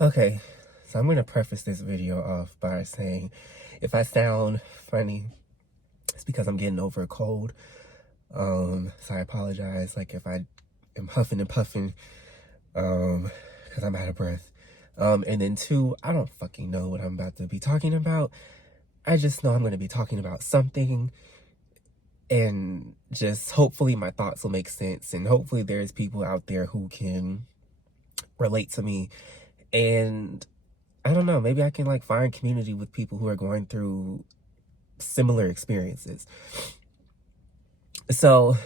Okay, so I'm going to preface this video off by saying if I sound funny, it's because I'm getting over a cold. So I apologize, like if I am huffing and puffing, because I'm out of breath. And then two, I don't fucking know what I'm about to be talking about. I just know I'm going to be talking about something, and just hopefully my thoughts will make sense, and hopefully there's people out there who can relate to me. And I don't know, maybe I can like find community with people who are going through similar experiences. So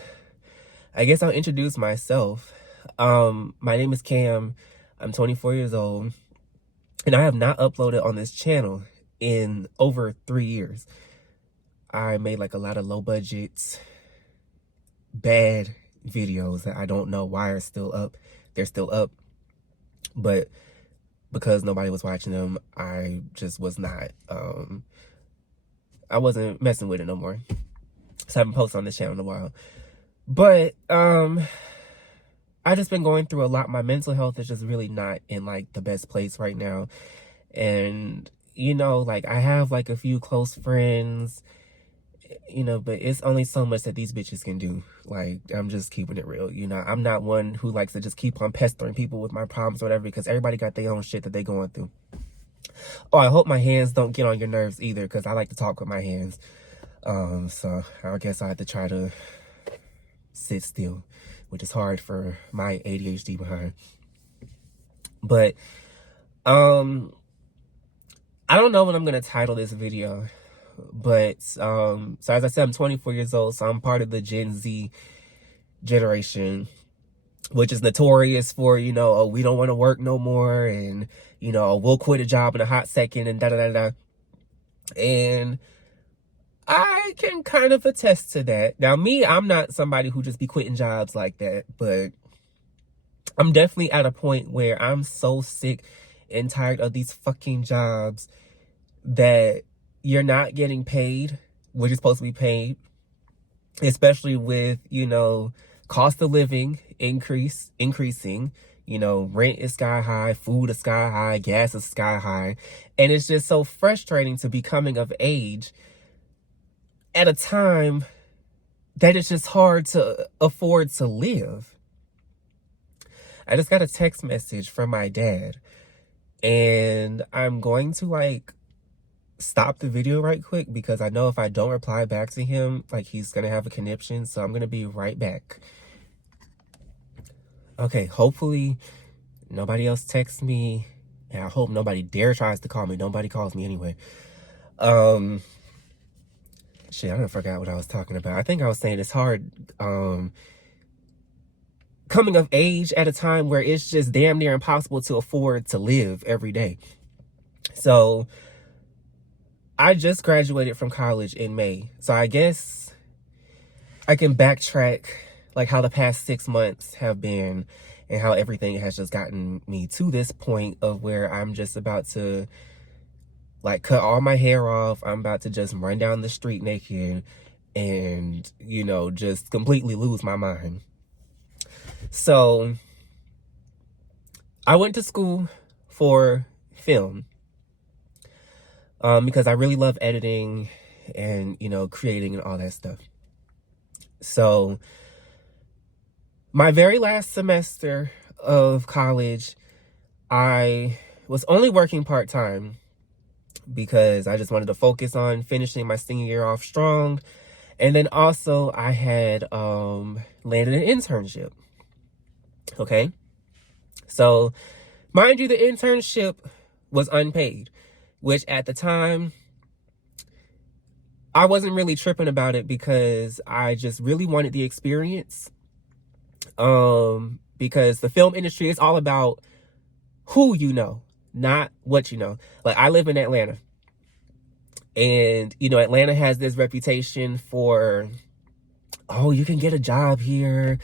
I guess I'll introduce myself. My name is Cam. I'm 24 years old, and I have not uploaded on this channel in over 3 years. I made like a lot of low budget, bad videos that I don't know why are still up. They're still up, but because nobody was watching them, I just was not, I wasn't messing with it no more. So I haven't posted on this channel in a while. But I just been going through a lot. My mental health is just really not in like the best place right now. And you know, like I have like a few close friends, you know, but it's only so much that these bitches can do. Like, I'm just keeping it real. You know, I'm not one who likes to just keep on pestering people with my problems or whatever, because everybody got their own shit that they going through. Oh, I hope my hands don't get on your nerves either, because I like to talk with my hands. So I guess I have to try to sit still, which is hard for my ADHD behind. But I don't know what I'm gonna title this video, but so as I said, I'm 24 years old, so I'm part of the Gen Z generation, which is notorious for, you know, oh, we don't want to work no more, and you know, oh, we'll quit a job in a hot second, and da da da da. And I can kind of attest to that. Now, me, I'm not somebody who just be quitting jobs like that, but I'm definitely at a point where I'm so sick and tired of these fucking jobs that you're not getting paid what you're supposed to be paid, especially with, you know, cost of living increasing. You know, rent is sky high, food is sky high, gas is sky high. And it's just so frustrating to be coming of age at a time that it's just hard to afford to live. I just got a text message from my dad, and I'm going to like stop the video right quick because I know if I don't reply back to him, like he's gonna have a conniption. So I'm gonna be right back. Okay, hopefully nobody else texts me, and I hope nobody dare tries to call me. Nobody calls me anyway. Shit, I don't forgot what I was talking about. I think I was saying it's hard coming of age at a time where it's just damn near impossible to afford to live every day. So I just graduated from college in May. So I guess I can backtrack like how the past 6 months have been and how everything has just gotten me to this point of where I'm just about to like cut all my hair off. I'm about to just run down the street naked and, you know, just completely lose my mind. So I went to school for film because I really love editing and, you know, creating and all that stuff. So my very last semester of college, I was only working part-time because I just wanted to focus on finishing my senior year off strong. And then also I had landed an internship. Okay. So mind you, the internship was unpaid, which at the time I wasn't really tripping about it because I just really wanted the experience. Because the film industry is all about who you know, not what you know. Like, I live in Atlanta, and you know, Atlanta has this reputation for, oh, you can get a job here,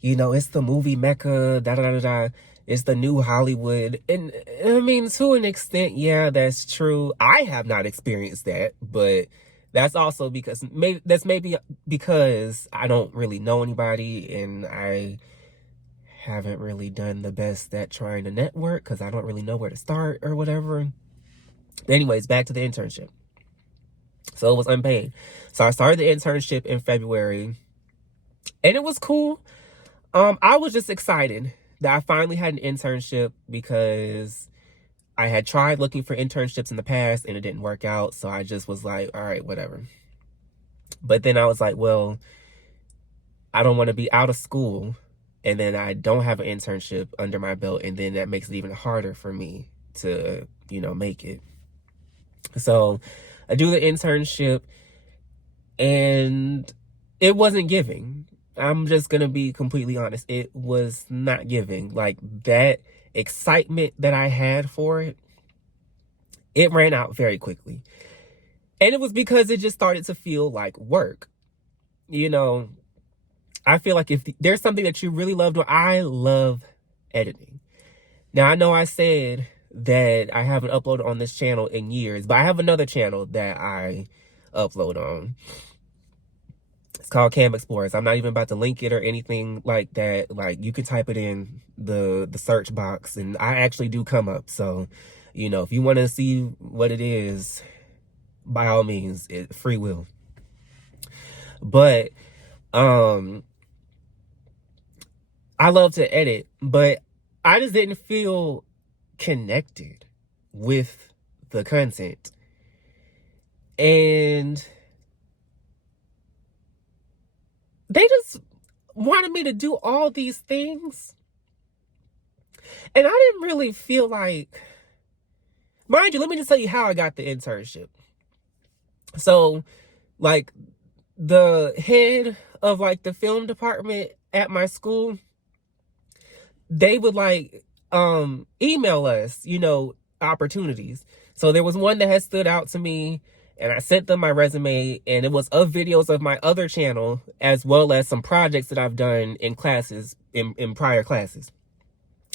you know, it's the movie mecca, da da da da. It's the new Hollywood. And I mean, to an extent, yeah, that's true. I have not experienced that, but that's also because maybe because I don't really know anybody, and I haven't really done the best at trying to network because I don't really know where to start or whatever. Anyways, back to the internship. So it was unpaid. So I started the internship in February, and it was cool. I was just excited that I finally had an internship because I had tried looking for internships in the past and it didn't work out. So I just was like, all right, whatever. But then I was like, well, I don't want to be out of school and then I don't have an internship under my belt. And then that makes it even harder for me to, make it. So I do the internship and it wasn't giving. I'm just going to be completely honest. It was not giving. Like, that excitement that I had for it, it ran out very quickly. And it was because it just started to feel like work. I feel like if there's something that you really love doing, I love editing. Now, I know I said that I haven't uploaded on this channel in years, but I have another channel that I upload on. It's called Cam Explorers. I'm not even about to link it or anything like that. Like, you can type it in the search box and I actually do come up. So, if you want to see what it is, by all means, free will. But I love to edit, but I just didn't feel connected with the content. And they just wanted me to do all these things. And I didn't really feel like, mind you, let me just tell you how I got the internship. So, like, the head of, like, the film department at my school, they would, like, email us, opportunities. So there was one that had stood out to me, and I sent them my resume, and it was of videos of my other channel, as well as some projects that I've done in classes, in prior classes.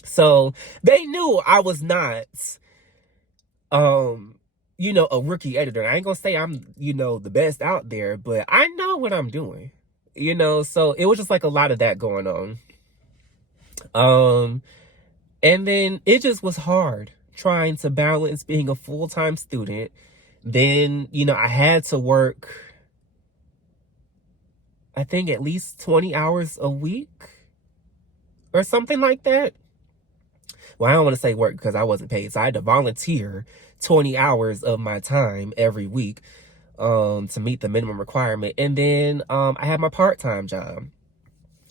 So they knew I was not, a rookie editor. I ain't gonna say I'm, the best out there, but I know what I'm doing, so it was just like a lot of that going on. And then it just was hard trying to balance being a full-time student. Then, I had to work, I think, at least 20 hours a week or something like that. Well, I don't want to say work because I wasn't paid. So I had to volunteer 20 hours of my time every week to meet the minimum requirement. And then I had my part-time job.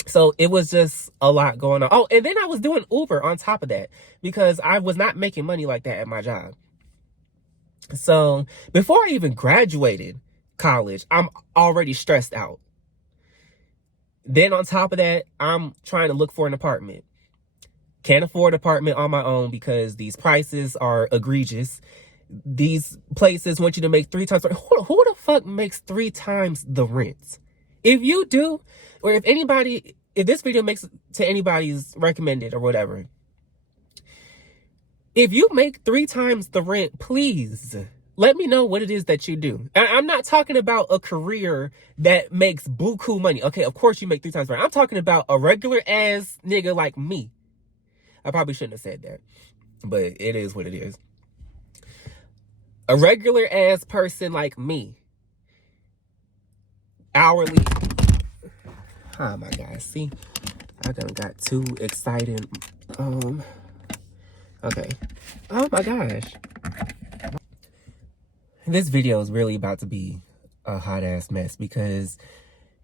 So it was just a lot going on. Oh, and then I was doing Uber on top of that because I was not making money like that at my job. So before I even graduated college, I'm already stressed out. Then on top of that, I'm trying to look for an apartment. Can't afford an apartment on my own because these prices are egregious. These places want you to make 3 times. Who the fuck makes 3 times the rent? If you do, or if this video makes to anybody's recommended or whatever, if you make 3 times the rent, please let me know what it is that you do. I'm not talking about a career that makes buku money. Okay, of course you make 3 times the rent. I'm talking about a regular ass nigga like me. I probably shouldn't have said that, but it is what it is. A regular ass person like me, hourly. Oh my God, see, I done got too excited. Okay. Oh my gosh. This video is really about to be a hot ass mess because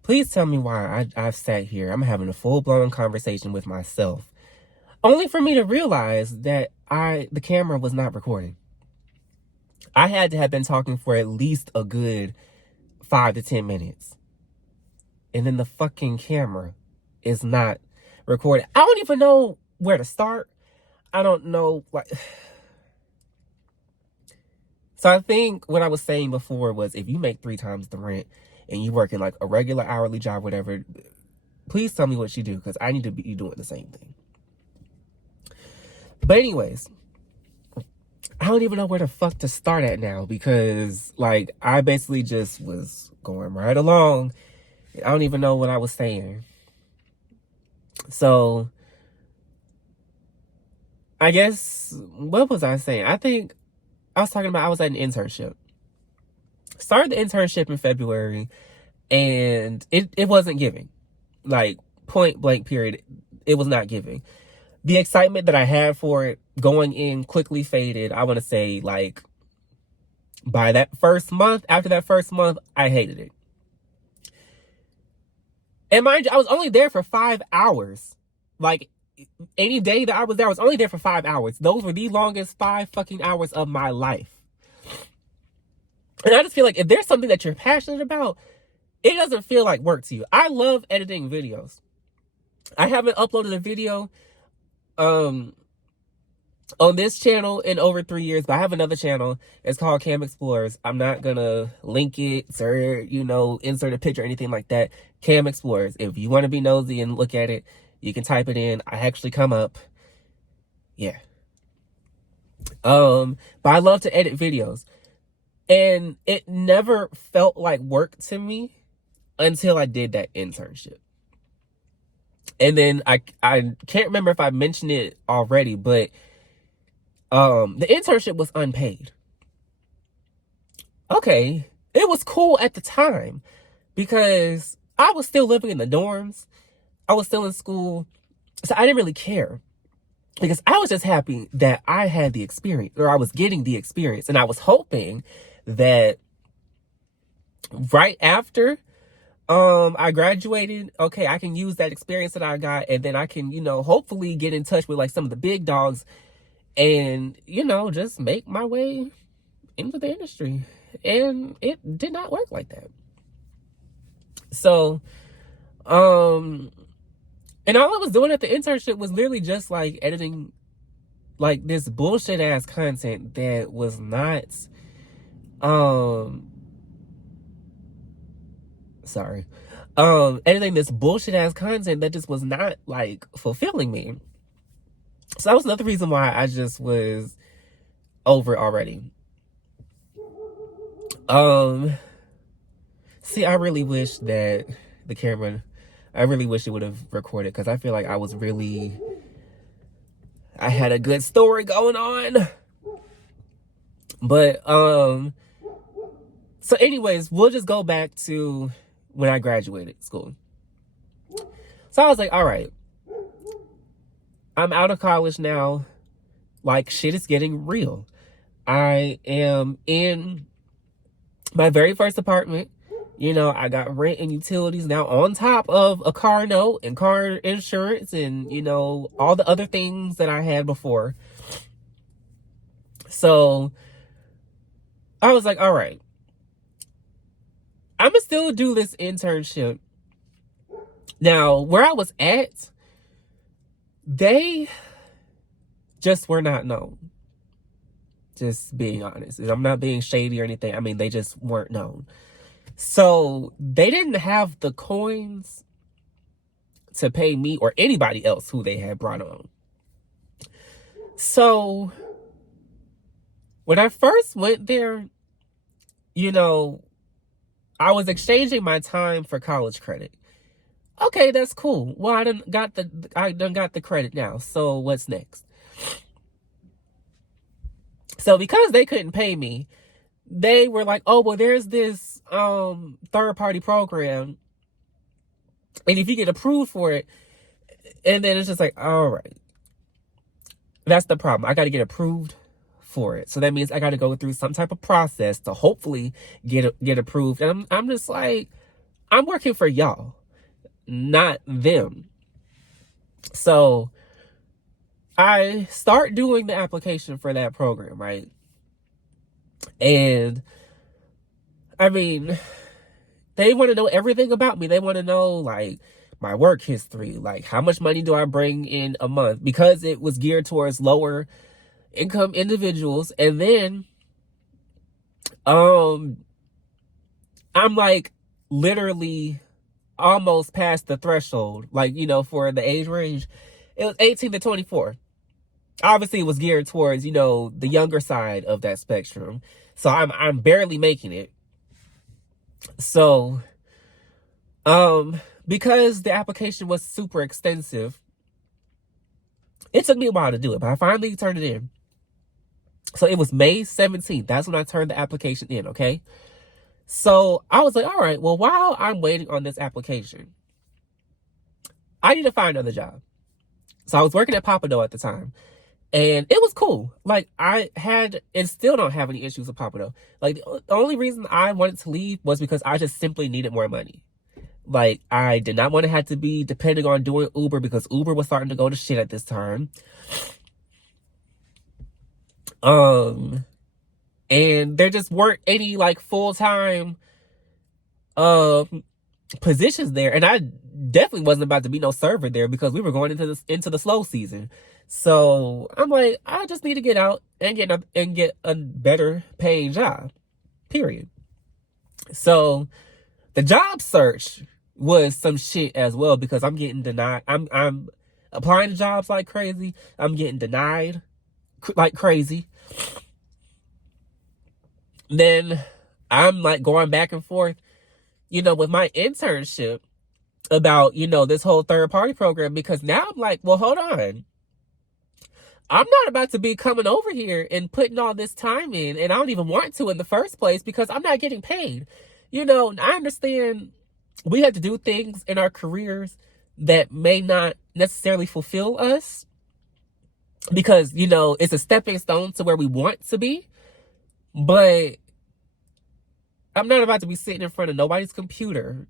please tell me why I've sat here. I'm having a full-blown conversation with myself only for me to realize that the camera was not recording. I had to have been talking for at least a good 5 to 10 minutes. And then the fucking camera is not recording. I don't even know where to start. I don't know, So I think what I was saying before was if you make 3 times the rent and you work in like a regular hourly job, whatever, please tell me what you do because I need to be doing the same thing. But anyways, I don't even know where the fuck to start at now because like I basically just was going right along. I don't even know what I was saying. So I guess, what was I saying? I think I was talking about I was at an internship. Started the internship in February, and it wasn't giving. Like, point blank period, it was not giving. The excitement that I had for it going in quickly faded. I want to say, like, by that first month, after that first month, I hated it. And mind you, I was only there for 5 hours. Like, any day that I was there, I was only there for 5 hours. Those were the longest 5 fucking hours of my life. And I just feel like if there's something that you're passionate about, it doesn't feel like work to you. I love editing videos. I haven't uploaded a video on this channel in over 3 years, but I have another channel. It's called Cam Explorers. I'm not gonna link it or, insert a picture or anything like that. Cam Explorers. If you want to be nosy and look at it, you can type it in. I actually come up. Yeah. But I love to edit videos. And it never felt like work to me until I did that internship. And then I can't remember if I mentioned it already, but the internship was unpaid. Okay, it was cool at the time because I was still living in the dorms. I was still in school, so I didn't really care because I was just happy that I had the experience, or I was getting the experience, and I was hoping that right after I graduated, okay, I can use that experience that I got, and then I can, hopefully get in touch with like some of the big dogs and, just make my way into the industry. And it did not work like that. So, and all I was doing at the internship was literally just like editing like this bullshit ass content that was not, editing this bullshit ass content that just was not like fulfilling me. So that was another reason why I just was over it already. See, I really wish that I really wish it would have recorded, because I feel like I had a good story going on. But, so anyways, we'll just go back to when I graduated school. So I was like, all right, I'm out of college now. Like, shit is getting real. I am in my very first apartment. I got rent and utilities now on top of a car note and car insurance and, all the other things that I had before. So I was like, all right, I'm going to still do this internship. Now, where I was at, they just were not known. Just being honest. I'm not being shady or anything. I mean, they just weren't known. So they didn't have the coins to pay me or anybody else who they had brought on. So when I first went there, I was exchanging my time for college credit. Okay, that's cool. Well, I done got the credit now. So what's next? So because they couldn't pay me, they were like, oh, well, there's this third-party program, and if you get approved for it, and then it's just like, all right, that's the problem. I got to get approved for it. So that means I got to go through some type of process to hopefully get approved. And I'm just like, I'm working for y'all, not them. So I start doing the application for that program, right? And I mean, they want to know everything about me. They want to know like my work history, like how much money do I bring in a month, because it was geared towards lower income individuals. And then I'm like literally almost past the threshold, like, for the age range. It was 18 to 24. Obviously it was geared towards, the younger side of that spectrum. So I'm barely making it. So because the application was super extensive, It took me a while to do it, but I finally turned it in. So it was May 17th. That's when I turned the application in, okay? So I was like, all right, well, while I'm waiting on this application, I need to find another job. So I was working at Papado at the time. And it was cool. Like, I had, and still don't have any issues with Papado. Like, the only reason I wanted to leave was because I just simply needed more money. Like, I did not want to have to be depending on doing Uber because Uber was starting to go to shit at this time. And there just weren't any, like, full-time, positions there. And I definitely wasn't about to be no server there because we were going into the slow season. So I'm like, I just need to get out and get a better paying job. Period. So the job search was some shit as well because I'm getting denied. I'm applying to jobs like crazy. I'm getting denied like crazy. Then I'm like going back and forth, with my internship about, this whole third party program because now I'm like, well, hold on. I'm not about to be coming over here and putting all this time in, and I don't even want to in the first place because I'm not getting paid. I understand we have to do things in our careers that may not necessarily fulfill us because, it's a stepping stone to where we want to be. But I'm not about to be sitting in front of nobody's computer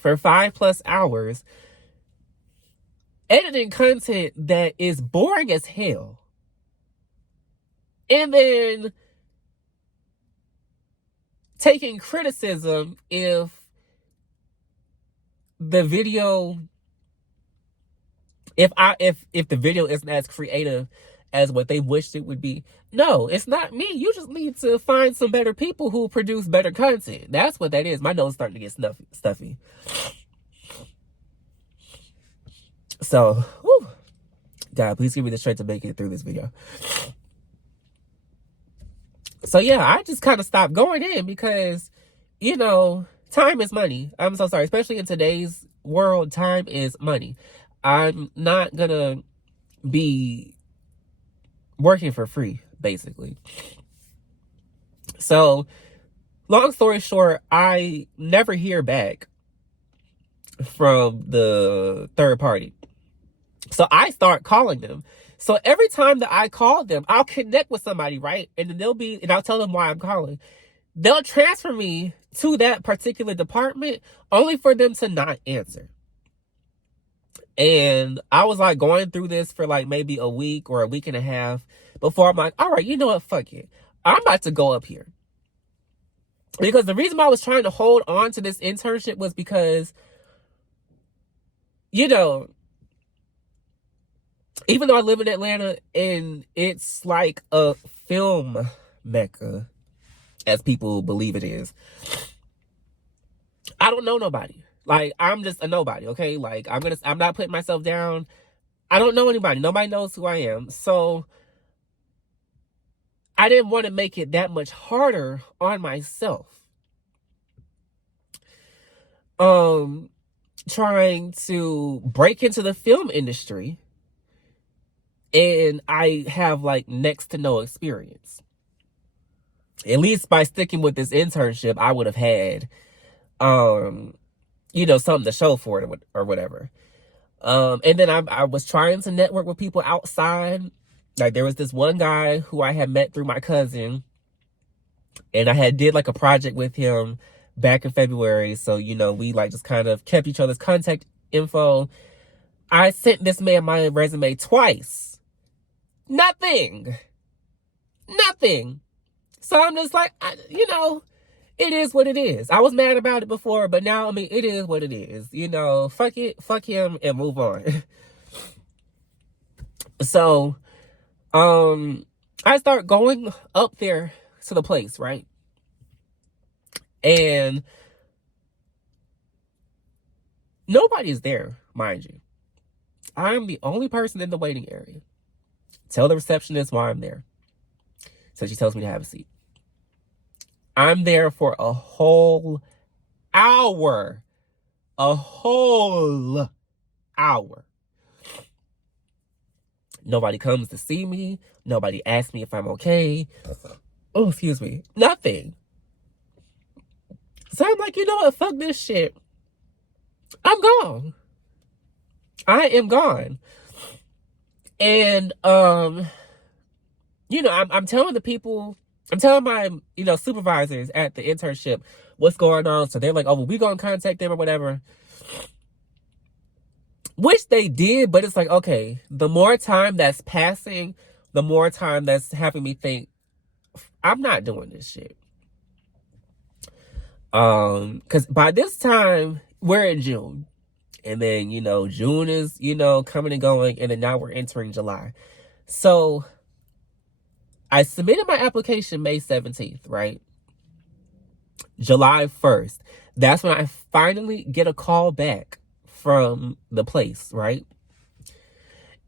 for 5+ hours editing content that is boring as hell. And then taking criticism if the video if the video isn't as creative as what they wished it would be. No, it's not me. You just need to find some better people who produce better content. That's what that is. My nose is starting to get stuffy. So, whew. God, please give me the strength to make it through this video. So yeah, I just kind of stopped going in because, time is money. I'm so sorry. Especially in today's world, time is money. I'm not gonna be working for free, basically. So, long story short, I never hear back from the third party. So I start calling them. So every time that I call them, I'll connect with somebody, right? And then and I'll tell them why I'm calling. They'll transfer me to that particular department only for them to not answer. And I was like going through this for like maybe a week or a week and a half before I'm like, all right, you know what? Fuck it. I'm about to go up here. Because the reason why I was trying to hold on to this internship was because, even though I live in Atlanta and it's like a film mecca, as people believe it is, I don't know nobody. Like, I'm just a nobody, okay? Like, I'm not putting myself down. I don't know anybody. Nobody knows who I am. So I didn't want to make it that much harder on myself. Trying to break into the film industry and I have like next to no experience. At least by sticking with this internship, I would have had, something to show for it or whatever. And then I was trying to network with people outside. Like, there was this one guy who I had met through my cousin, and I had did like a project with him back in February. So, we like just kind of kept each other's contact info. I sent this man my resume twice. Nothing. So I'm just like, it is what it is. I was mad about it before, but now, it is what it is. Fuck it, fuck him, and move on. So, I start going up there to the place, right? And nobody's there, mind you. I'm the only person in the waiting area. Tell the receptionist why I'm there. So she tells me to have a seat. I'm there for a whole hour. A whole hour. Nobody comes to see me. Nobody asks me if I'm okay. Oh, excuse me. Nothing. So I'm like, you know what? Fuck this shit. I'm gone. I am gone. And you know, I'm telling the people, I'm telling my, you know, supervisors at the internship what's going on. So they're like, oh, well, we gonna contact them or whatever. Which they did, but it's like, okay, the more time that's passing, the more time that's having me think, I'm not doing this shit. Because by this time, we're in June. And then, you know, June is, you know, coming and going. And then now we're entering July. So I submitted my application May 17th, right? July 1st. That's when I finally get a call back from the place, right? And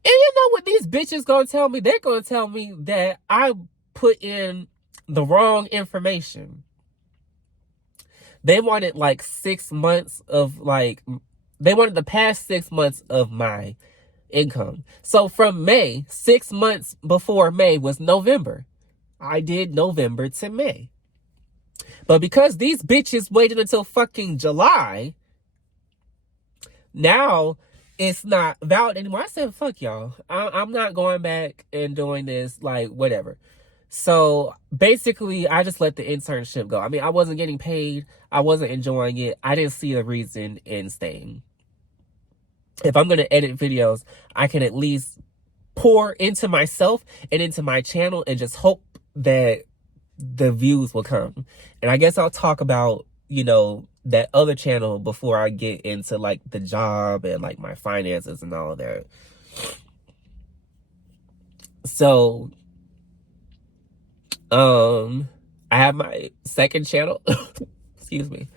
you know what these bitches gonna tell me? They're gonna tell me that I put in the wrong information. They wanted like 6 months of they wanted the past 6 months of my income. So from May, 6 months before May was November. I did November to May. But because these bitches waited until fucking July, now it's not valid anymore. I said, fuck y'all. I'm not going back and doing this, like, whatever. So basically, I just let the internship go. I mean, I wasn't getting paid. I wasn't enjoying it. I didn't see a reason in staying. If I'm going to edit videos, I can at least pour into myself and into my channel and just hope that the views will come. And I guess I'll talk about, you know, that other channel before I get into like the job and like my finances and all of that. So, I have my second channel. Excuse me.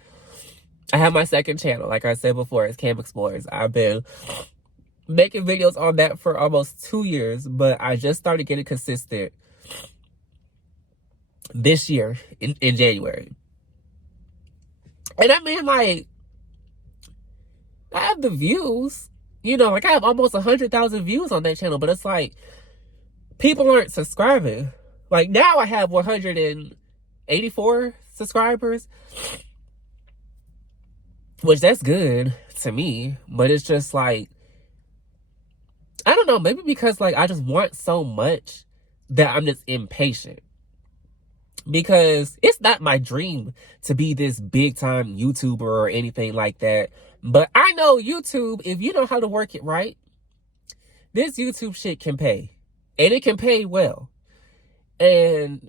I have my second channel. Like I said before, it's Cam Explorers. I've been making videos on that for almost 2 years, but I just started getting consistent this year in January. And I mean, like, I have the views, you know, like I have almost 100,000 views on that channel, but it's like, people aren't subscribing. Like now I have 184 subscribers, which that's good to me, but it's just like, I don't know, maybe because like I just want so much that I'm just impatient. Because it's not my dream to be this big time YouTuber or anything like that. But I know YouTube, if you know how to work it right, this YouTube shit can pay. And it can pay well. And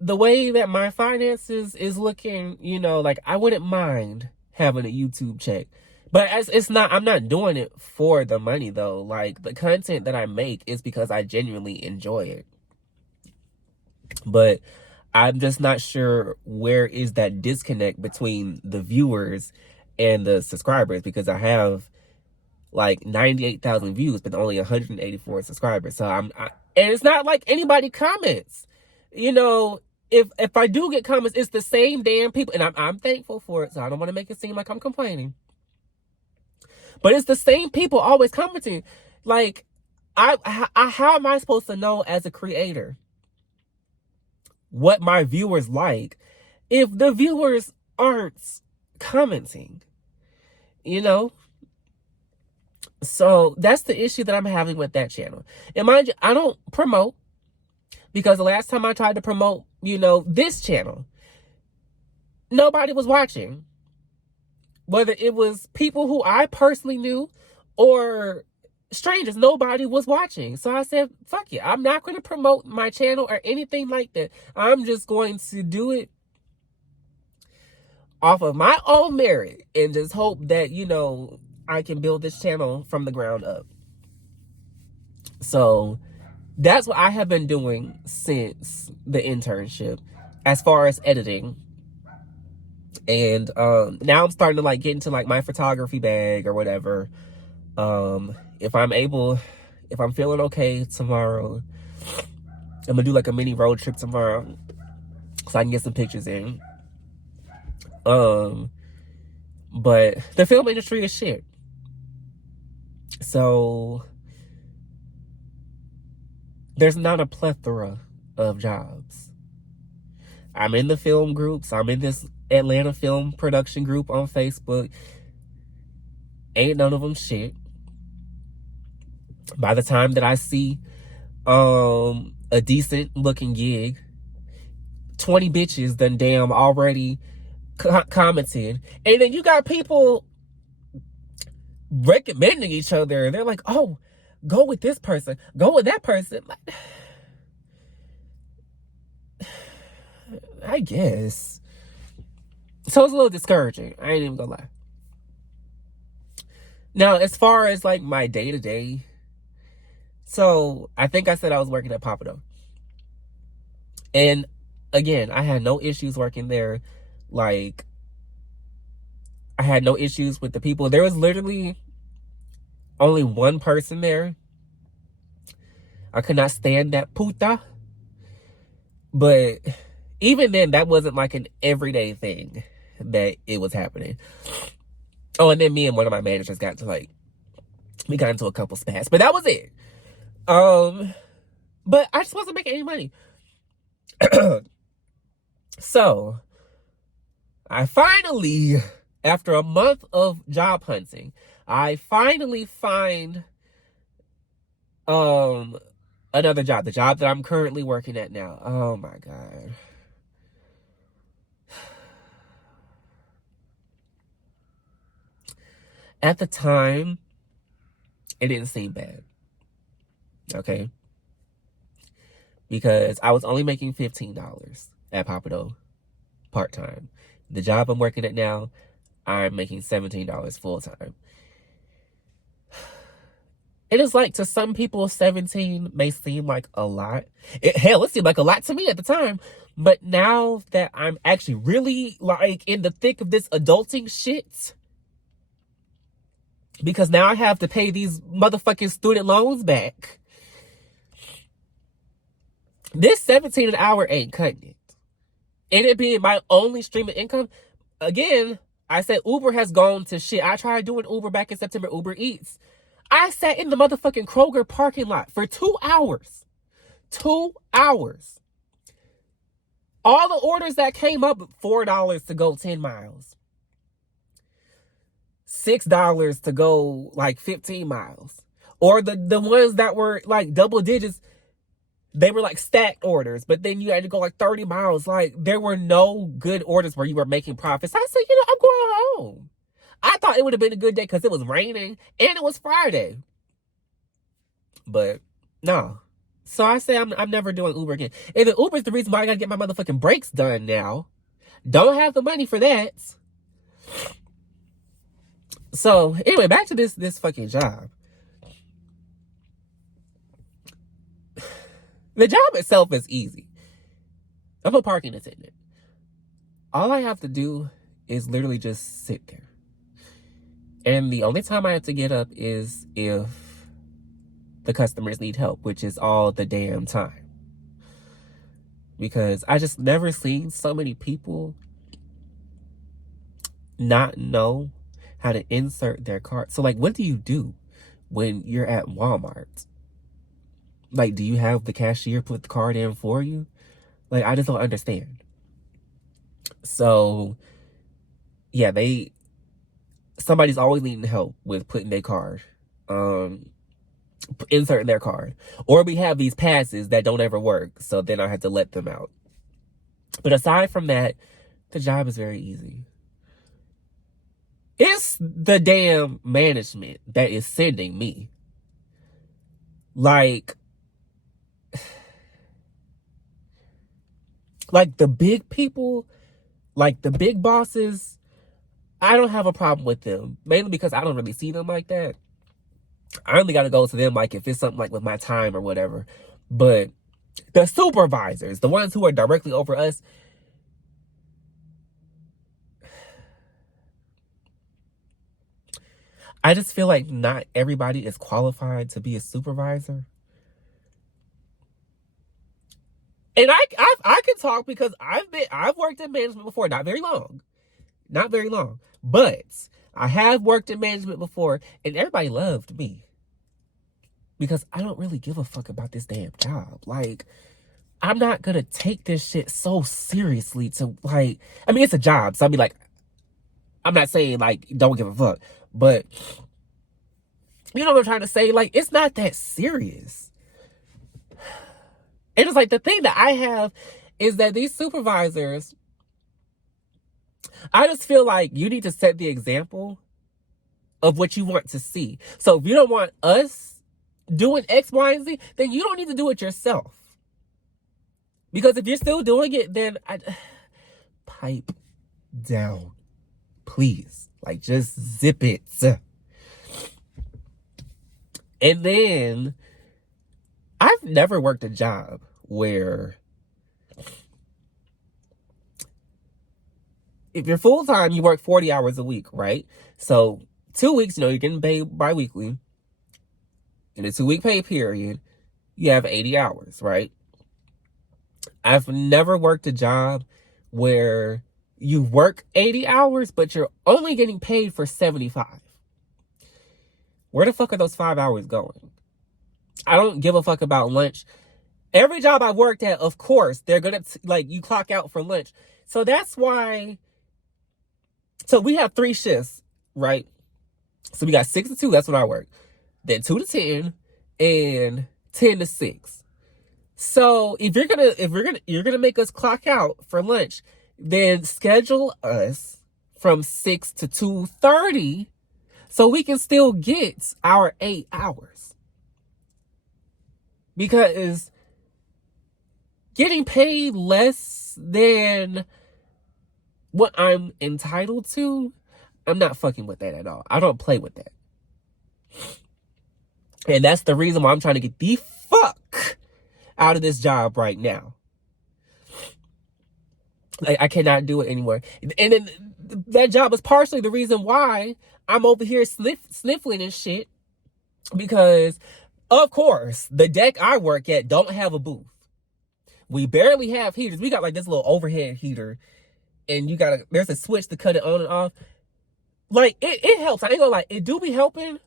the way that my finances is looking, you know, like I wouldn't mind having a YouTube check. But it's not, I'm not doing it for the money though. Like the content that I make is because I genuinely enjoy it. But I'm just not sure where is that disconnect between the viewers and the subscribers, because I have like 98,000 views but only 184 subscribers. So and it's not like anybody comments. You know, if I do get comments, it's the same damn people, and I'm thankful for it. So I don't want to make it seem like I'm complaining. But it's the same people always commenting. Like, how am I supposed to know as a creator what my viewers like if the viewers aren't commenting, you know? So that's the issue that I'm having with that channel. And mind you, I don't promote, because the last time I tried to promote, you know, this channel, nobody was watching. Whether it was people who I personally knew or strangers, nobody was watching. So I said, fuck it. I'm not going to promote my channel or anything like that. I'm just going to do it off of my own merit and just hope that, you know, I can build this channel from the ground up. So that's what I have been doing since the internship as far as editing. And now I'm starting to like get into like my photography bag or whatever. If I'm feeling okay tomorrow, I'm gonna do like a mini road trip tomorrow so I can get some pictures in. But the film industry is shit. So there's not a plethora of jobs. I'm in the film groups. I'm in this Atlanta film production group on Facebook. Ain't none of them shit. By the time that I see a decent looking gig, 20 bitches done damn already commented. And then you got people recommending each other. They're like, oh, go with this person. Go with that person. Like, I guess. So it's a little discouraging. I ain't even gonna lie. Now, as far as like my day-to-day, so I think I said I was working at Papado. And again, I had no issues working there. Like, I had no issues with the people. There was literally only one person there. I could not stand that puta. But even then, that wasn't like an everyday thing that it was happening. Oh, and then me and one of my managers got into a couple spats. But that was it. But I just wasn't making any money. So, I finally, after a month of job hunting, I finally find another job. The job that I'm currently working at now. Oh my God. At the time, it didn't seem bad. Okay? Because I was only making $15 at Papado part-time. The job I'm working at now, I'm making $17 full-time. It is like, to some people, 17 may seem like a lot. Hell, it seemed like a lot to me at the time. But now that I'm actually really like in the thick of this adulting shit, because now I have to pay these motherfucking student loans back, this 17 an hour ain't cutting it. And it being my only stream of income, again, I said Uber has gone to shit. I tried doing Uber back in September, Uber Eats. I sat in the motherfucking Kroger parking lot for 2 hours. 2 hours. All the orders that came up, $4 to go 10 miles. $6 to go like 15 miles. Or the ones that were like double digits, they were like stacked orders, but then you had to go like 30 miles. Like, there were no good orders where you were making profits. I said, I'm going home. I thought it would have been a good day because it was raining and it was Friday. But no. So I say I'm never doing Uber again. And the Uber's the reason why I gotta get my motherfucking brakes done now. Don't have the money for that. So anyway, back to this fucking job. The job itself is easy. I'm a parking attendant. All I have to do is literally just sit there. And the only time I have to get up is if the customers need help, which is all the damn time. Because I just never seen so many people not know how to insert their card. So, like, what do you do when you're at Walmart? Like, do you have the cashier put the card in for you? Like, I just don't understand. So, yeah, somebody's always needing help with putting their card, inserting their card. Or we have these passes that don't ever work, so then I have to let them out. But aside from that, the job is very easy. It's the damn management that is sending me. Like the big people, like the big bosses, I don't have a problem with them. Mainly because I don't really see them like that. I only got to go to them like if it's something like with my time or whatever. But the supervisors, the ones who are directly over us, I just feel like not everybody is qualified to be a supervisor. And I can talk because I've worked in management before, not very long, but I have worked in management before, and everybody loved me. because I don't really give a fuck about this damn job. Like, I'm not gonna take this shit so seriously to, like, I mean, it's a job, so I'll be like, I'm not saying, like, don't give a fuck, but, you know what I'm trying to say? Like, it's not that serious. And it's like, the thing that I have is that these supervisors, I just feel like you need to set the example of what you want to see. So if you don't want us doing X, Y, and Z, then you don't need to do it yourself. Because if you're still doing it, then pipe down, please. Like, just zip it. And then, I've never worked a job where if you're full-time, you work 40 hours a week, right? So 2 weeks, you're getting paid bi-weekly. In a 2-week pay period, you have 80 hours, right? I've never worked a job where you work 80 hours, but you're only getting paid for 75. Where the fuck are those 5 hours going? I don't give a fuck about lunch. Every job I worked at, of course, they're gonna, like, you clock out for lunch. So that's why, so we have 3 shifts, right? So we got 6 to 2, that's when I work. Then 2 to 10, and 10 to 6. So if you're gonna make us clock out for lunch, then schedule us from 6 to 2:30 so we can still get our 8 hours. Because getting paid less than what I'm entitled to, I'm not fucking with that at all. I don't play with that. And that's the reason why I'm trying to get the fuck out of this job right now. Like, I cannot do it anymore. And then that job is partially the reason why I'm over here sniffling and shit. Because, of course, the deck I work at don't have a booth. We barely have heaters. We got like this little overhead heater. And there's a switch to cut it on and off. Like, it helps. I ain't gonna lie, it do be helping.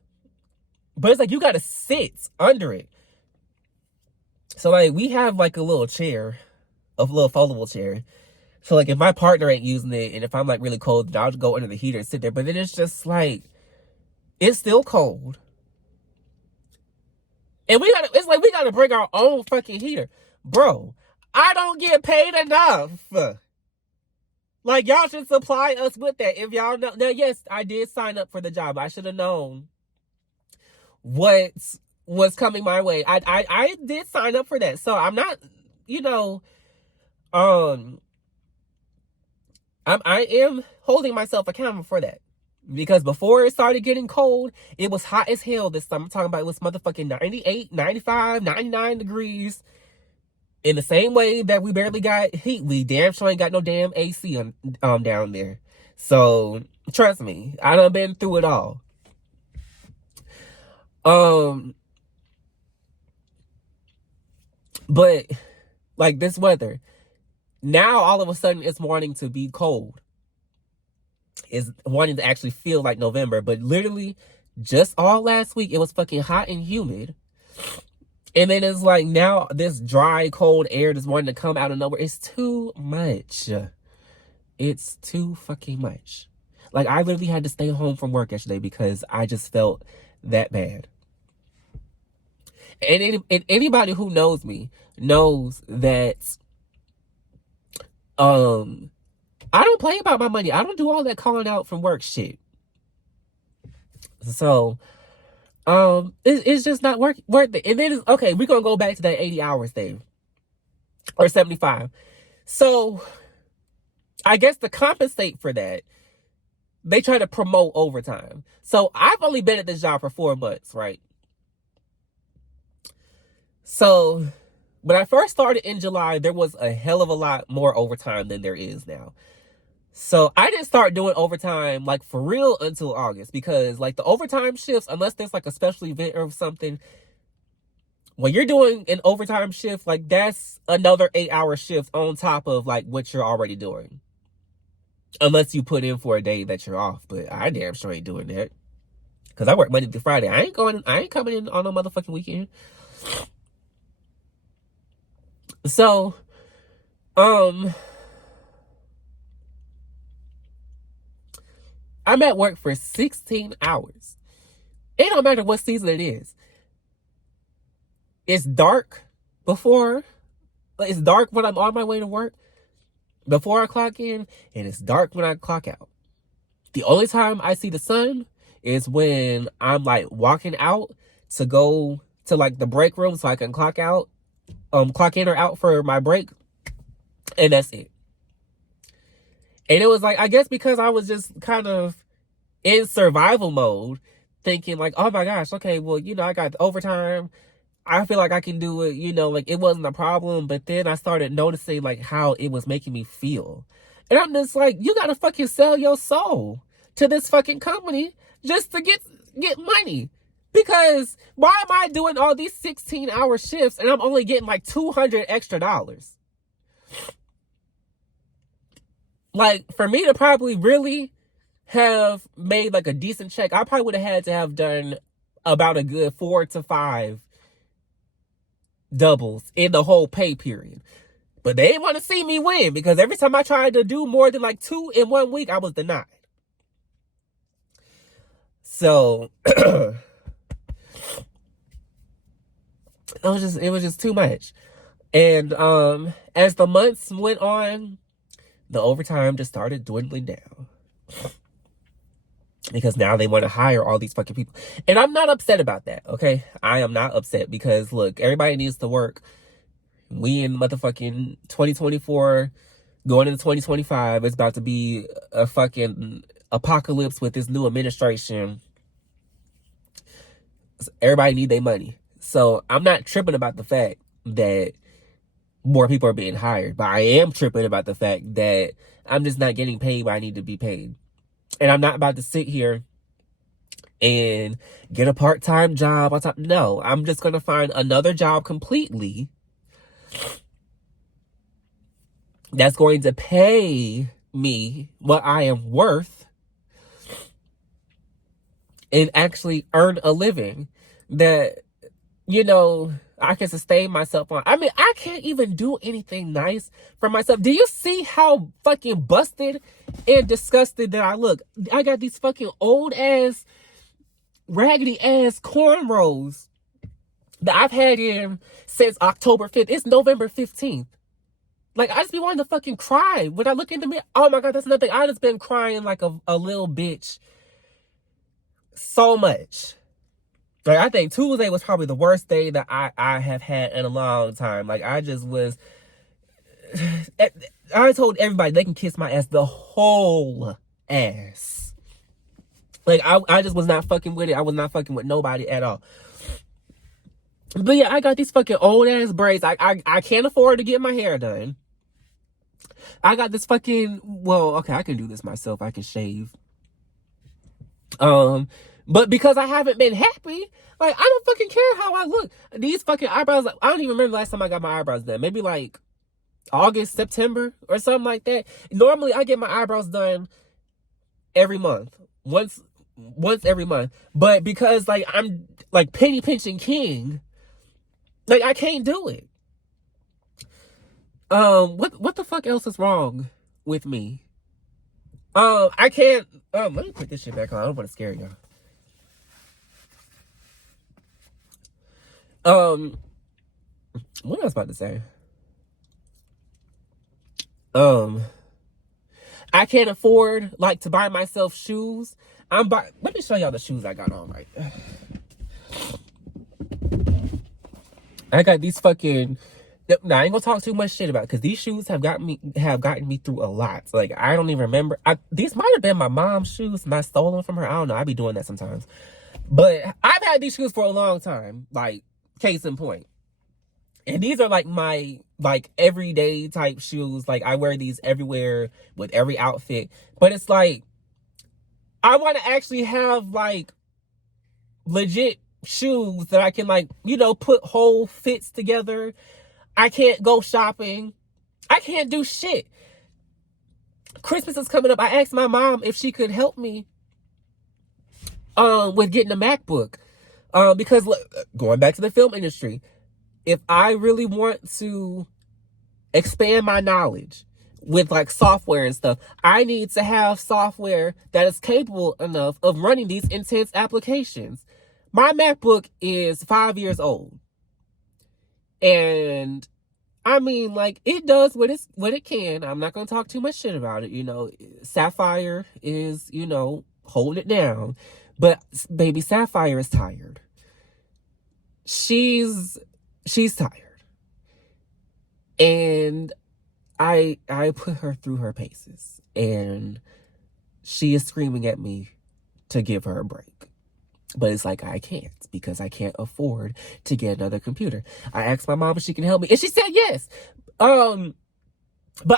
But it's like you gotta sit under it. So, like, we have, like, a little chair, a little foldable chair. So, like, if my partner ain't using it, and if I'm, like, really cold, then I'll just go under the heater and sit there. But then it's just, like, it's still cold. And it's like we gotta bring our own fucking heater. Bro, I don't get paid enough. Like, y'all should supply us with that. If y'all know. Now, yes, I did sign up for the job. I should have known what was coming my way. I did sign up for that. So I'm not, I am holding myself accountable for that. Because before it started getting cold, it was hot as hell this summer. I'm talking about it was motherfucking 98, 95, 99 degrees. In the same way that we barely got heat, we damn sure ain't got no damn AC down there. So, trust me, I done been through it all. But, like, this weather, now all of a sudden it's wanting to be cold. It's wanting to actually feel like November. But literally, just all last week, it was fucking hot and humid. And then it's like now this dry, cold air just wanting to come out of nowhere. It's too much. It's too fucking much. Like, I literally had to stay home from work yesterday because I just felt that bad. And anybody who knows me knows that I don't play about my money. I don't do all that calling out from work shit. So it's just not worth it. And then okay, we're gonna go back to that 80 hours thing. Or 75. So I guess to compensate for that, they try to promote overtime. So I've only been at this job for 4 months, right? So when I first started in July, there was a hell of a lot more overtime than there is now. So I didn't start doing overtime, like, for real until August. Because, like, the overtime shifts, unless there's, like, a special event or something, when you're doing an overtime shift, like, that's another 8-hour shift on top of, like, what you're already doing. Unless you put in for a day that you're off. But I damn sure ain't doing that. Because I work Monday through Friday. I ain't coming in on no motherfucking weekend. So, I'm at work for 16 hours. It don't matter what season it is. It's dark when I'm on my way to work, before I clock in, and it's dark when I clock out. The only time I see the sun is when I'm like walking out to go to like the break room so I can clock in or out for my break. And that's it. And it was like, I guess because I was just kind of in survival mode, thinking like, oh my gosh, okay, well, I got overtime. I feel like I can do it, like it wasn't a problem. But then I started noticing like how it was making me feel. And I'm just like, you gotta fucking sell your soul to this fucking company just to get money. Because why am I doing all these 16-hour shifts and I'm only getting like $200 extra? Like, for me to probably really have made like a decent check, I probably would have had to have done about a good 4 to 5 doubles in the whole pay period. But they didn't want to see me win, because every time I tried to do more than like 2 in 1 week, I was denied. So it was just too much. And as the months went on, the overtime just started dwindling down. Because now they want to hire all these fucking people. And I'm not upset about that, okay? I am not upset, because look, everybody needs to work. We in motherfucking 2024, going into 2025, it's about to be a fucking apocalypse with this new administration. Everybody need their money. So I'm not tripping about the fact that more people are being hired. But I am tripping about the fact that I'm just not getting paid what I need to be paid. And I'm not about to sit here and get a part-time job on top. No, I'm just going to find another job completely that's going to pay me what I am worth and actually earn a living that, I can sustain myself on. I mean, I can't even do anything nice for myself. Do you see how fucking busted and disgusted that I look? I got these fucking old ass, raggedy ass cornrows that I've had in since October 5th. It's November 15th. Like, I just be wanting to fucking cry when I look in the mirror. Oh my God, that's nothing. I just been crying like a little bitch so much. Like, I think Tuesday was probably the worst day that I have had in a long time. Like, I just was... I told everybody they can kiss my ass, the whole ass. Like, I just was not fucking with it. I was not fucking with nobody at all. But yeah, I got these fucking old ass braids. I can't afford to get my hair done. I got this fucking... Well, okay, I can do this myself. I can shave. But because I haven't been happy, like, I don't fucking care how I look. These fucking eyebrows, I don't even remember the last time I got my eyebrows done. Maybe like August, September, or something like that. Normally, I get my eyebrows done every month. Once every month. But because, like, I'm, like, penny pinching king, like, I can't do it. What the fuck else is wrong with me? I can't, let me put this shit back on. I don't want to scare y'all. What I was about to say? I can't afford, like, to buy myself shoes. Let me show y'all the shoes I got on right now. I got these fucking... Now, I ain't gonna talk too much shit about it, because these shoes have gotten me through a lot. Like, I don't even remember. These might have been my mom's shoes, and I stole them from her. I don't know. I be doing that sometimes. But I've had these shoes for a long time. Like, case in point. And these are like my, like, everyday type shoes. Like, I wear these everywhere with every outfit. But it's like, I want to actually have, like, legit shoes that I can, like, put whole fits together. I can't go shopping. I can't do shit. Christmas is coming up. I asked my mom if she could help me with getting a MacBook. Because going back to the film industry, if I really want to expand my knowledge with like software and stuff, I need to have software that is capable enough of running these intense applications. My MacBook is 5 years old. And I mean, like, it does what it can. I'm not going to talk too much shit about it. You know, Sapphire is, you know, holding it down. But baby Sapphire is tired. She's tired. And I put her through her paces. And she is screaming at me to give her a break. But it's like, I can't, because I can't afford to get another computer. I asked my mom if she can help me, and she said yes. But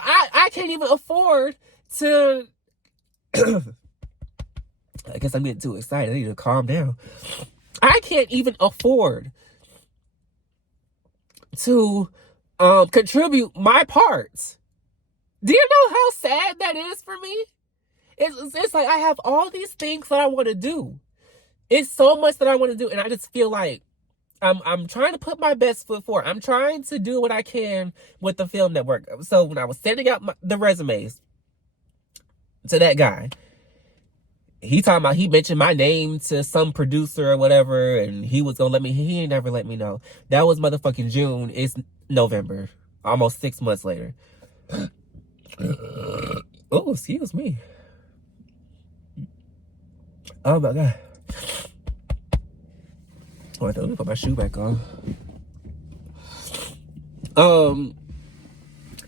I can't even afford to... I guess I'm getting too excited. I need to calm down. I can't even afford to contribute my parts. Do you know how sad that is for me? It's like I have all these things that I want to do. It's so much that I want to do, and I just feel like I'm trying to put my best foot forward. I'm trying to do what I can with the film network. So when I was sending out the resumes to that guy, he mentioned my name to some producer or whatever, and he was gonna he ain't never let me know. That was motherfucking June. It's November, almost 6 months later. Oh, excuse me. Oh my God. Oh, let me put my shoe back on.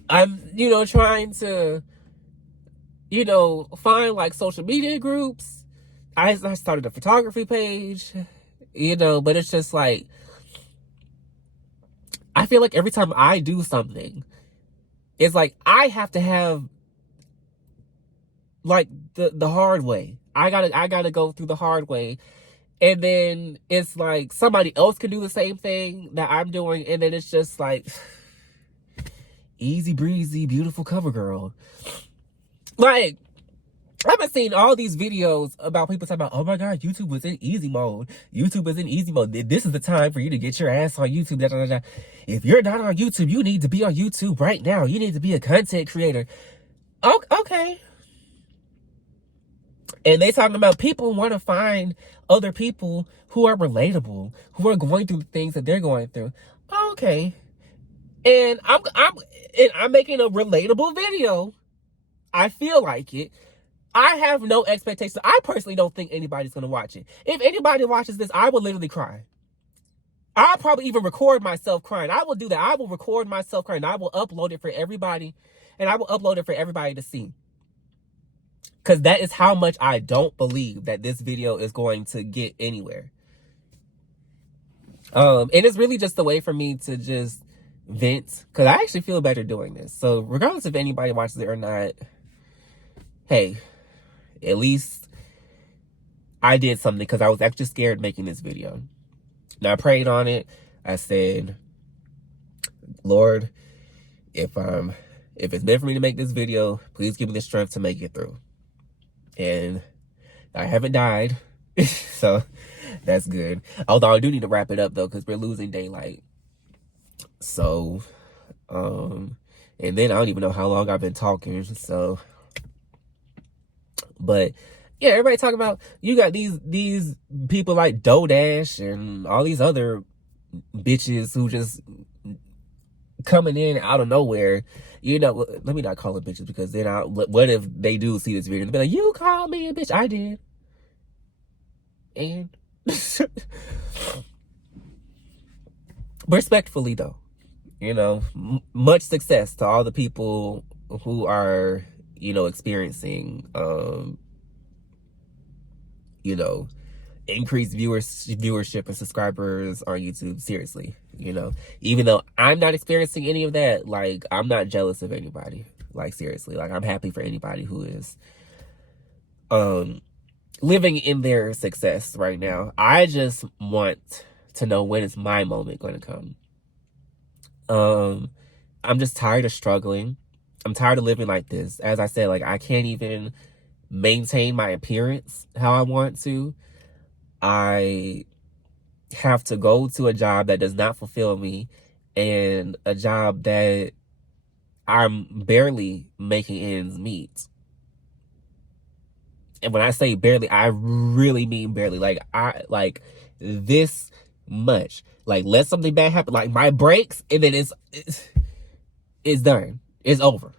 I'm, you know, trying to, you know, find like social media groups. I started a photography page, you know, but it's just like, I feel like every time I do something, it's like I have to have like the hard way. I gotta go through the hard way. And then it's like somebody else can do the same thing that I'm doing. And then it's just like easy breezy, beautiful cover girl. Like, I've been seeing all these videos about people talking about, oh my God, YouTube was in easy mode. YouTube is in easy mode. This is the time for you to get your ass on YouTube. Da, da, da, da. If you're not on YouTube, you need to be on YouTube right now. You need to be a content creator. Okay. And they talking about people want to find other people who are relatable, who are going through the things that they're going through. Okay. And I'm making a relatable video. I feel like it. I have no expectations. I personally don't think anybody's going to watch it. If anybody watches this, I will literally cry. I'll probably even record myself crying. I will do that. I will record myself crying. I will upload it for everybody. And I will upload it for everybody to see. Because that is how much I don't believe that this video is going to get anywhere. And it's really just a way for me to just vent. Because I actually feel better doing this. So regardless if anybody watches it or not, hey, at least I did something, because I was actually scared making this video. Now I prayed on it. I said, Lord, if it's meant for me to make this video, please give me the strength to make it through. And I haven't died, so that's good. Although I do need to wrap it up though, because we're losing daylight. So, and then I don't even know how long I've been talking. So, but yeah, everybody talking about, you got these people like DoorDash and all these other bitches who just coming in out of nowhere. You know, let me not call them bitches, because then what if they do see this video and be like, you call me a bitch? I did. And respectfully though, you know, much success to all the people who are, you know, experiencing, you know, increased viewership and subscribers on YouTube. Seriously, you know, even though I'm not experiencing any of that, like, I'm not jealous of anybody. Like, seriously, like, I'm happy for anybody who is living in their success right now. I just want to know, when is my moment going to come? I'm just tired of struggling. I'm tired of living like this. As I said, like, I can't even maintain my appearance how I want to. I have to go to a job that does not fulfill me, and a job that I'm barely making ends meet. And when I say barely, I really mean barely. Like this much. Like, let something bad happen, like my brakes, and then it's done. It's over.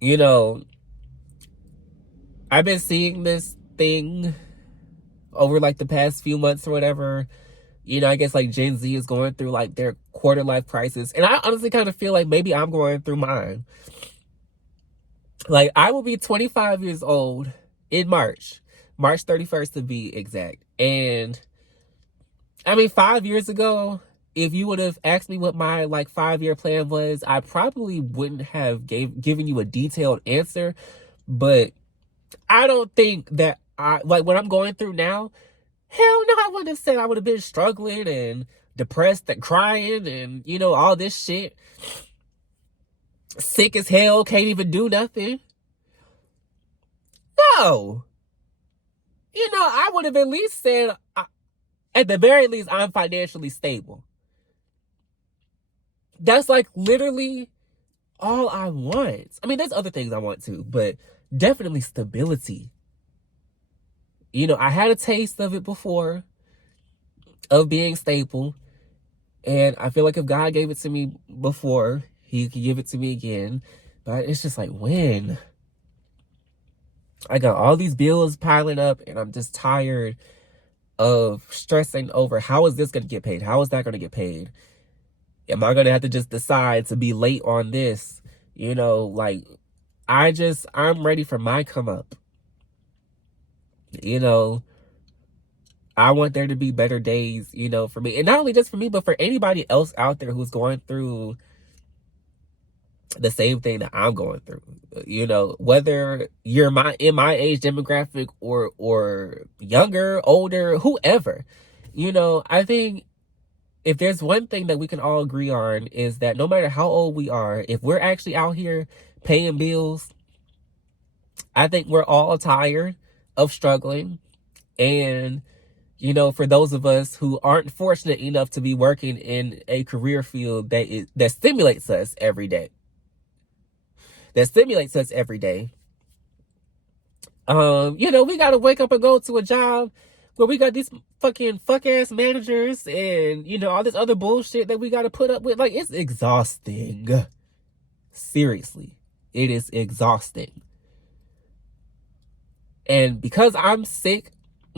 You know, I've been seeing this thing over like the past few months or whatever. You know, I guess like Gen Z is going through like their quarter life crisis. And I honestly kind of feel like maybe I'm going through mine. Like, I will be 25 years old in March 31st to be exact. And I mean, 5 years ago, if you would have asked me what my like 5-year plan was, I probably wouldn't have given you a detailed answer. But I don't think that I like what I'm going through now. Hell no, I wouldn't have said I would have been struggling and depressed and crying and, you know, all this shit. Sick as hell, can't even do nothing. No. You know, I would have at least said, at the very least, I'm financially stable. That's like literally all I want. I mean, there's other things I want too, but definitely stability. You know, I had a taste of it before, of being stable. And I feel like if God gave it to me before, he could give it to me again. But it's just like, when? I got all these bills piling up, and I'm just tired of stressing over how is this going to get paid? How is that going to get paid? Am I going to have to just decide to be late on this? You know, like, I'm ready for my come up. You know, I want there to be better days, you know, for me. And not only just for me, but for anybody else out there who's going through the same thing that I'm going through. You know, whether you're in my age demographic or younger, older, whoever. You know, I think if there's one thing that we can all agree on is that no matter how old we are, if we're actually out here paying bills, I think we're all tired of struggling. And, you know, for those of us who aren't fortunate enough to be working in a career field that stimulates us every day, you know, we gotta wake up and go to a job where we got these fucking fuck ass managers and, you know, all this other bullshit that we gotta put up with. Like, it's exhausting. Seriously, it is exhausting. And because I'm sick,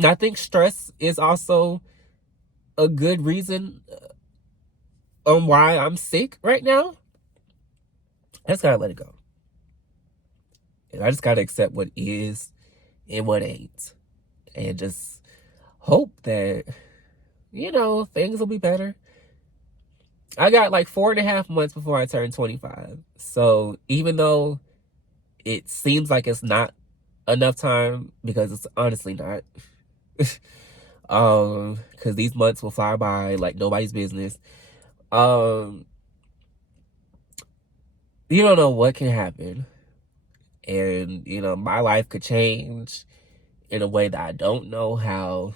I think stress is also a good reason on why I'm sick right now. I just gotta let it go. And I just gotta accept what is and what ain't. And just hope that, you know, things will be better. I got like 4.5 months before I turn 25. So even though it seems like it's not enough time, because it's honestly not. Because these months will fly by like nobody's business. You don't know what can happen. And, you know, my life could change in a way that I don't know how,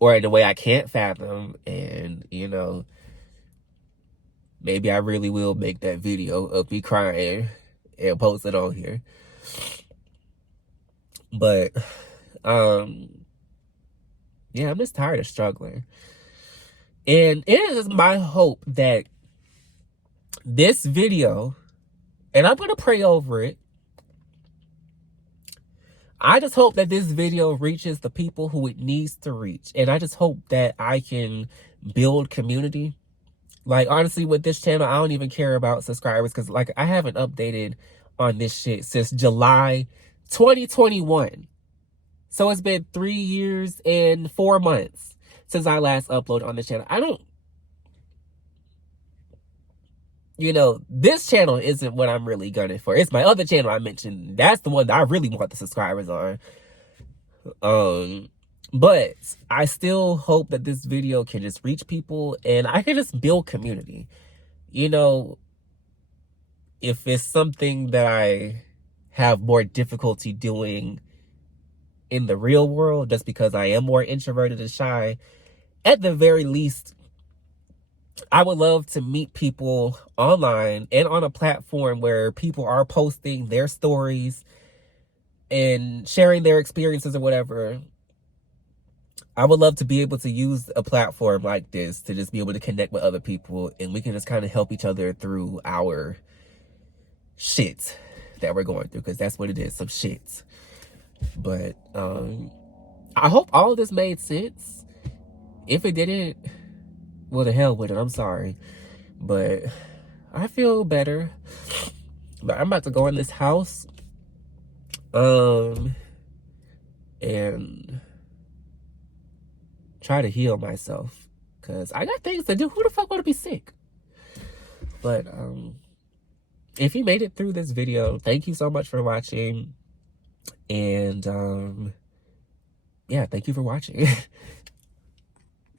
or in a way I can't fathom. And, you know, maybe I really will make that video of me crying and post it on here. But, yeah, I'm just tired of struggling. And it is my hope that this video, and I'm going to pray over it, I just hope that this video reaches the people who it needs to reach. And I just hope that I can build community. Like, honestly, with this channel, I don't even care about subscribers, because, like, I haven't updated on this shit since July 2021. So it's been 3 years and 4 months since I last uploaded on this channel. I don't, you know, this channel isn't what I'm really gunning for. It's my other channel I mentioned. That's the one that I really want the subscribers on. But I still hope that this video can just reach people and I can just build community. You know, if it's something that I have more difficulty doing in the real world, just because I am more introverted and shy. At the very least, I would love to meet people online and on a platform where people are posting their stories and sharing their experiences or whatever. I would love to be able to use a platform like this to just be able to connect with other people, and we can just kind of help each other through our shit that we're going through, because that's what it is, some shit. But I hope all of this made sense. If it didn't, well, the hell with it, I'm sorry. But I feel better. But I'm about to go in this house and try to heal myself, because I got things to do. Who the fuck want to be sick? But if you made it through this video, thank you so much for watching. And yeah, thank you for watching.